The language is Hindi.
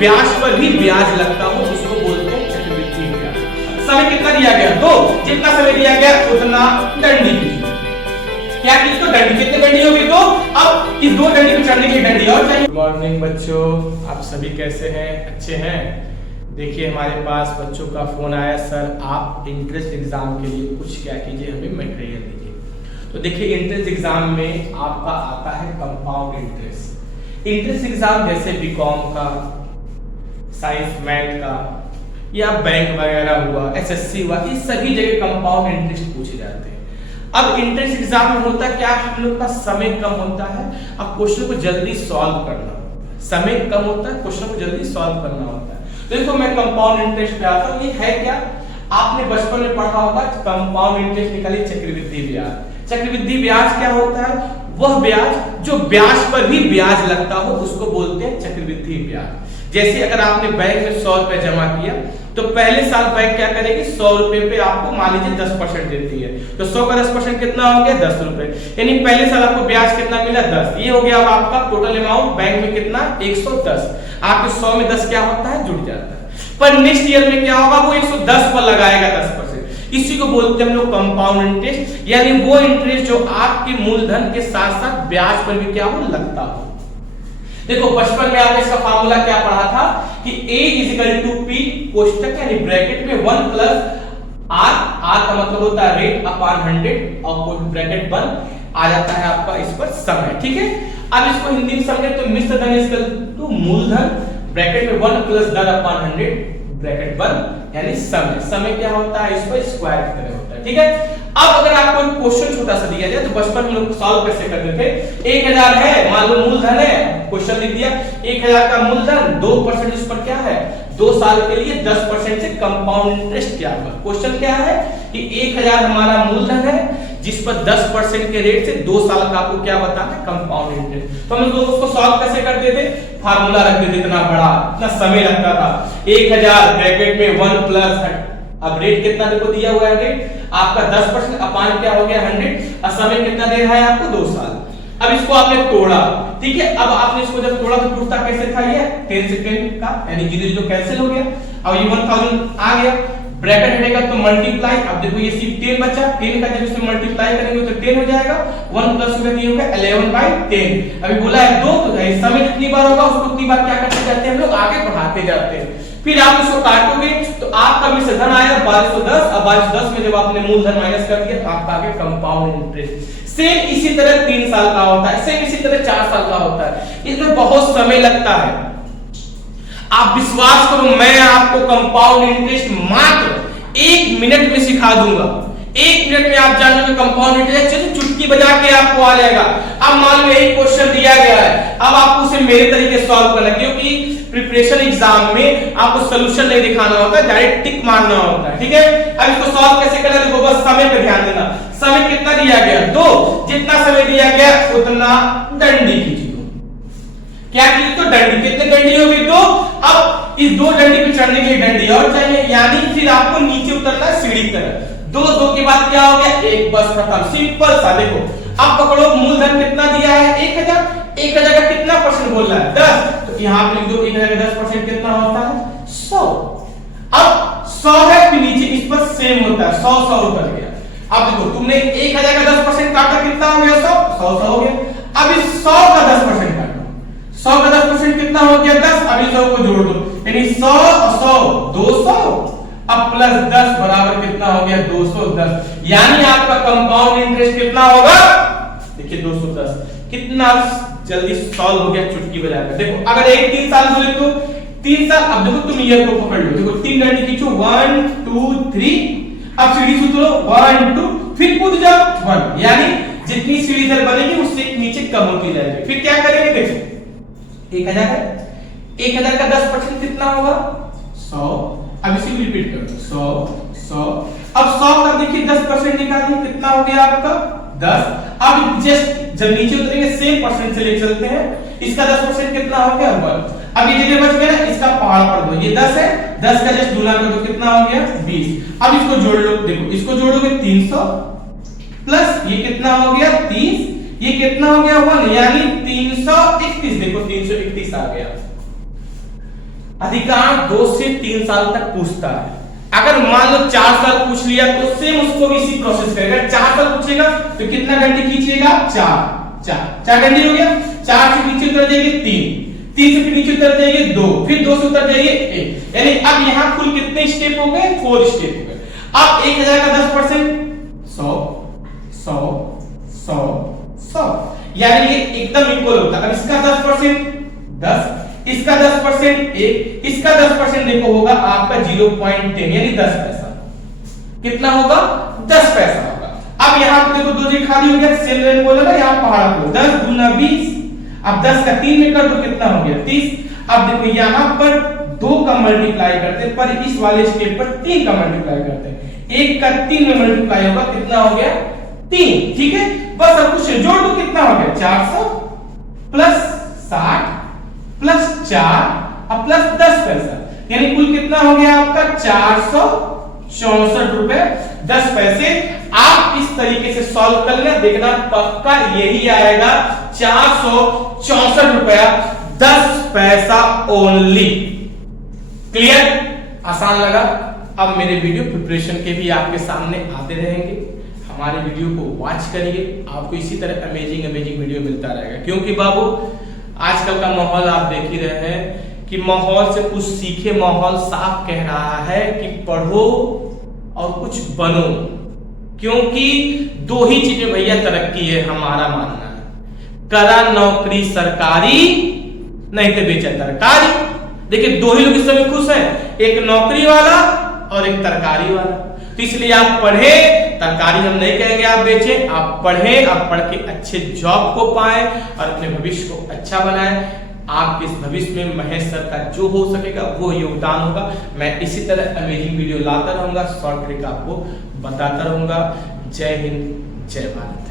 ब्याज पर भी ब्याज लगता हो उसको बोलते हैं चक्रवृद्धि ब्याज। समय कितना दिया गया? 2। जितना समय दिया गया उतना डंडी कीजिए। क्या चीज को डंडी? कितने डंडी होगी? 2। अब इस 2 डंडी पे चढ़ने की डंडी और चाहिए। गुड मॉर्निंग बच्चों, आप सभी कैसे हैं? अच्छे हैं? देखिए हमारे पास बच्चों का फोन आया, सर आप एंट्रेंस एग्जाम के लिए कुछ क्या कीजिए, हमें मटेरियल दीजिए। तो देखिए एंट्रेंस एग्जाम में आपका आता है कंपाउंड इंटरेस्ट। इंटरेस्ट एग्जाम जैसे बीकॉम का, साइंस मैथ का या बैंक वगैरह हुआ, एसएससी हुआ, इस सभी जगह कंपाउंड इंटरेस्ट पूछे जाते हैं। अब इंट्रेंस एग्जाम में होता क्या, हम लोग का समय कम होता है, अब क्वेश्चन को जल्दी सॉल्व करना होता है। समय कम होता है, क्वेश्चन को जल्दी सॉल्व करना होता है। देखो मैं कंपाउंड इंटरेस्ट पे आता हूँ। ये है क्या? आपने बचपन में पढ़ा होगा, कंपाउंड इंटरेस्ट निकालिए चक्रवृद्धि ब्याज। चक्रवृद्धि ब्याज क्या होता है? वह ब्याज जो ब्याज पर भी ब्याज लगता हो उसको बोलते हैं चक्रवृद्धि ब्याज। जैसे अगर आपने बैंक में 100 रुपए जमा किया तो पहले साल बैंक क्या करेगी? 100 रुपए पे आपको मान लीजिए 10% देती है, तो 100 का 10% कितना हो गया? 10 रुपए। यानी पहले साल आपको ब्याज कितना मिला? 10। ये हो गया अब आपका टोटल अमाउंट बैंक में कितना? 110। आपके 100 में 10 क्या होता है? जुड़ जाता है। पर नेक्स्ट ईयर में क्या होगा? वो 110 पर लगाएगा 10%। इसी को बोलते हैं हम लोग कंपाउंड इंटरेस्ट, यानी वो इंटरेस्ट जो आपके मूलधन के साथ साथ ब्याज पर भी क्या हो? लगता हो। देखो बचपन में आपने इसका फार्मूला क्या पढ़ा था कि A = P कोष्टक यानी ब्रैकेट में 1 + R, R का मतलब होता है रेट अपॉन 100 और ब्रैकेट 1 आ जाता है आपका इस पर समय। ठीक है, अब इसको हिंदी में समझे तो मिश्र धन = मूलधन ब्रैकेट में 1 + दर अपॉन 100 ब्रैकेट 1 यानी समय। समय क्या होता है? इस पर स्क्वायर की तरह होता है। ठीक है, अब अगर आपको एक क्वेश्चन छोटा सा दिया जाए तो बचपन में लोग सॉल्व कैसे करते थे? 1000 है, मान लो मूलधन है, क्वेश्चन लिख दिया 1000 का मूलधन, 2% इस पर क्या है? 2 साल के लिए 10% से कंपाउंड इंटरेस्ट क्या होगा? क्वेश्चन क्या है कि 1000 हमारा मूलधन है जिस पर 10% के रेट से 2 साल का आपको क्या बताना है? Compound interest. तो हम लोग उसको सॉल्व कैसे करते थे? फार्मूला रख देते, इतना बड़ा, इतना समय लगता था। 1000 ब्रैकेट में 1 + अब रेट कितना देखो दिया हुआ है, रेट आपका 10% अपान क्या हो गया? 100 और समय कितना दे रहा है आपको? 2 साल। अब इसको आपने तोड़ा, ठीक है, अब आपने इसको जब तोड़ा तो टूटता कैसे था? ये 10 सेकंड का, यानी 0 कैंसिल हो गया। अब ये 1000 आ गया, ब्रैकेट हटेगा तो मल्टीप्लाई। अब देखो ये सिर्फ 10 बचा, 10 का जब इससे मल्टीप्लाई करेंगे तो 10 हो जाएगा, 1 + होगा 3 होगा 11/10। अभी बोला है 2, तो समय जितनी बार होगा उसको उतनी बार क्या करते जाते हैं हम लोग? आगे बढ़ाते जाते हैं। फिर आप इसको काटोगे तो आपका मिश्र धन आया 2210, अब 2210 में जब आपने मूलधन माइनस कर दिया तो आपका आ गया कंपाउंड इंटरेस्ट। सेम इसी तरह 3 साल का होता है, सेम इसी तरह 4 साल का होता है। इसमें बहुत समय लगता है। आप विश्वास करो, मैं आपको कंपाउंड इंटरेस्ट मात्र 1 मिनट में सिखा दूंगा। 1 मिनट में आप जान लोगे कंपाउंड इंटरेस्ट, चुटकी बजा के आपको आ जाएगा। अब मान लो यही क्वेश्चन दिया गया है, अब आपको उसे मेरे तरीके से सॉल्व करना, क्योंकि प्रिपरेशन एग्जाम में आपको सॉल्यूशन नहीं दिखाना होता, डायरेक्ट टिक मारना होता है। ठीक है, अब इसको सॉल्व कैसे करना? देखो बस समय पे ध्यान देना। समय कितना दिया गया? 2। जितना समय दिया गया उतना डंडी कीजिए। क्या चीज? तो डंडी। कितने डंडी होगी? 2। अब इस 2 डंडी पे चढ़ने के लिए डंडी और चाहिए, यानी फिर आपको नीचे उतरना है सीढ़ी की तरह। 2 के बाद क्या हो गया? 1, बस खत्म, सिंपल सा। देखो अब पकड़ो, मूलधन कितना दिया है? 1000। 1000 का कितना परसेंट बोल रहा है? 10। तो यहां पे लिख दो 1000 का 10% कितना होता है? 100। अब 100 है, फिर नीचे इस पर सेम होता है, 100 उतर गया। अब देखो तुमने 1000 का 10% काटा, कितना हो गया? 100 हो गया। अब इस 100 का 10% काटो, 100 का 10% कितना हो गया? 10। अब इस 100 को जोड़ दो, यानी 100 और 100 200, अब प्लस 10 बराबर कितना हो गया? 210। यानी आपका कंपाउंड इंटरेस्ट कितना होगा? देखिए 210। कितना जल्दी सॉल्व हो गया चुटकी बजाकर। देखो अगर एक 3 साल बोले तो 3 साल। अब देखो तुम ईयर को पकड़ लो, देखो 3 डंडी खींचो, 1 2 3। अब सीढ़ी से उतरो 1 2, फिर कूद जाओ 1, यानी जितनी सीढ़ी इधर बनेगी उससे नीचे कम होती जाएगी। फिर क्या करेंगे? देखो 1000 है, 1000 का 10% कितना होगा? 100। अब इसी को रिपीट कर दो, 100 अब 100 का देखिए 10% निकालिए, कितना हो गया आपका? 10। अब जस्ट जब नीचे उतरेंगे सेम परसेंट से ले चलते हैं, इसका 10% कितना हो गया? 1। अब ये जगह बच गया ना, इसका पहाड़ पढ़ दो, ये 10 है, 10 का जस्ट गुना कर दो, कितना हो गया? 20। अब इसको जोड़ लो, देखो इसको जोड़ोगे 300 प्लस ये कितना हो गया? 30, ये कितना हो गया? 1, यानी 331। देखो 331 आ गया। अधिकांश 2 से 3 साल तक पूछता है। अगर मान लो 4 साल पूछ लिया तो सेम उसको भी इसी प्रोसेस करेगा। 4 साल पूछेगा तो कितना डंडी खींचेगा? 4 डंडी हो गया। 4 से नीचे उतर जाएंगे 3 से फिर नीचे उतर जाएंगे 2, फिर 2 से उतर जाएंगे 1, यानी अब यहाँ कुल कितने स्टेप हो गए? 4 स्टेप हो गए। अब 1000 का 10% 100 100 100 100, यानी ये एकदम इक्वल होता है। अब इसका 10% 10, इसका 10% 1, इसका 10% देखो होगा आपका 0.10 यानी 10 पैसा। कितना होगा? 10 पैसा होगा। अब यहाँ पे देखो 2 जी खाली हो गया, सेम लाइन बोला ना यहाँ पहाड़ा को 10 गुना 20, अब 10 का 3 में कर दो कितना हो गया? 30। अब देखो यहाँ पर 2 का मल्टीप्लाई करते हैं, पर इस वाले स्टेप पर 3 का मल्टीप्लाई करते हैं। 1 का 3 में मल्टीप्लाई होगा कितना हो गया? 3। ठीक है, बस अब कुछ जोड़ दो कितना हो गया? 400 प्लस 60 प्लस 4 और प्लस 10 पैसा, यानी कुल कितना हो गया आपका? 464 रुपए 10 पैसे। आप इस तरीके से सॉल्व कर लेना, देखना पक्का यही आएगा 464 रुपया 10 पैसा ओनली। क्लियर? आसान लगा? अब मेरे वीडियो प्रिपरेशन के भी आपके सामने आते रहेंगे, हमारे वीडियो को वॉच करिए, आपको इसी तरह अमेजिंग वीडियो मिलता रहेगा। क्योंकि बाबू आजकल का माहौल आप देख ही रहे हैं कि माहौल से कुछ सीखे, माहौल साफ कह रहा है कि पढ़ो और कुछ बनो। क्योंकि 2 ही चीजें भैया तरक्की है, हमारा मानना है, करा नौकरी सरकारी नहीं तो बेचा तरकारी। देखिए 2 ही लोग इस समय खुश हैं, एक नौकरी वाला और एक तरकारी वाला। तो इसलिए आप पढ़े, तरकारी हम नहीं कहेंगे आप बेचें, आप पढ़ें, आप पढ़ के अच्छे जॉब को पाएं और अपने भविष्य को अच्छा बनाएं। आपके इस भविष्य में महेश सर का जो हो सकेगा वो योगदान होगा। मैं इसी तरह अमेजिंग वीडियो लाता रहूंगा, शॉर्ट ट्रिक आपको बताता रहूंगा। जय हिंद, जय भारत।